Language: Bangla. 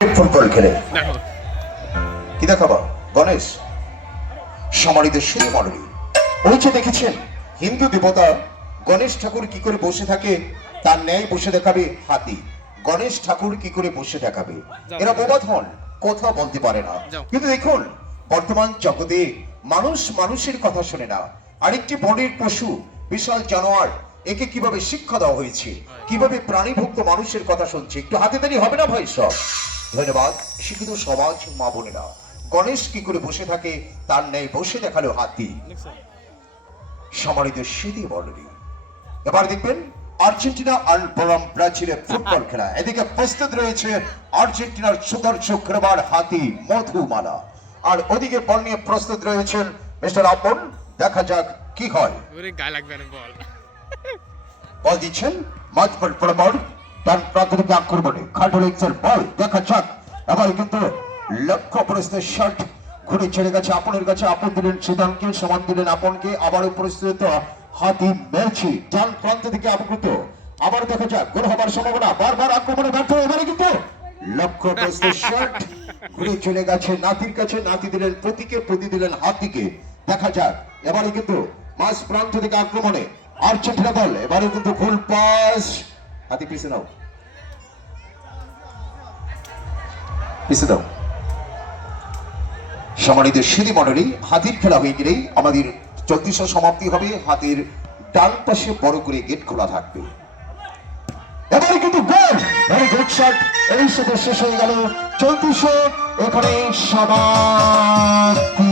ফুটবল খেলে কি দেখাবো গণেশ সম্মানিত শ্রী মণ্ডলী। ওই যে দেখেছেন হিন্দু দেবতা গণেশ ঠাকুর কি করে বসে থাকে, তার ন্যায় বসে দেখাবে হাতি। গণেশ ঠাকুর কি করে বসে দেখাবে, এরা বোবাদ হন, কথা বলতে পারে না। কিন্তু দেখুন বর্তমান জগতে মানুষ মানুষের কথা শোনে না। আরেকটি বনের পশু, বিশাল জানোয়ার, একে কিভাবে শিক্ষা দেওয়া হয়েছে, কিভাবে প্রাণীভুক্ত মানুষের কথা শুনছে। একটু হাতে তালি হবে না ভাই সব? ধন্যবাদ। শিক্ষিত সমাজ মা বোনেরা, গণেশ কি করে বসে থাকে তার ন্যায় বসে দেখালো হাতি। সম্মানিত স্মৃতি মণ্ডলী, এবার দেখবেন আর্জেন্টিনা আর বনাম ব্রাজিলের ফুটবল খেলা। এদিকে প্রস্তুত রয়েছে আর্জেন্টিনার সুদর্শক খেলোয়াড় হাতি মধুমালা, আর ওদিকে বল নিয়ে প্রস্তুত রয়েছেন মিস্টার আপন। দেখা যাক কি হয়। বল দিচ্ছেন মাঝ বরাবর ডান প্রান্ত থেকে আক্রমণে খাটো লেগসের বল। দেখা যাক এবার কিন্তু লক্ষ্য প্রস্তুত শট ঘুরে ছেড়ে গেছে আপনের কাছে। আপন দিলেন সিদ্ধান্তকে, সমান দিলেন আপনকে। আবারও প্রস্তুত হাতি মেলছি ডান প্রান্ত থেকে আপকৃত। আবার দেখা যাক গোল হবার সম্ভাবনা, বারবার আক্রমণে ব্যর্থ। এবারে কিন্তু লক্ষ্য প্রস্তুত শট ঘুরে চলে গেছে নাতির কাছে। নাতি দিলেন প্রতীকে, প্রতি দিলেন হাতিকে। দেখা যাক এবারে কিন্তু মাঝ প্রান্ত থেকে আক্রমণে আর্জেন্টিনা দল। এবারে কিন্তু ফুল পাস, হাতি পিছে নাও, পিছে দাও। সম্মানিত শ্রী মণ্ডলী, হাতির খেলা হয়ে গেলেই আমাদের 34 সমাপ্তি হবে। হাতির ডান পাশে বড় করে গেট খোলা থাকবে। এবারে কিন্তু গোল, ভেরি গুড শট। এই সাথে শেষ হয়ে গেল 34। এখানে সমাপ্তি।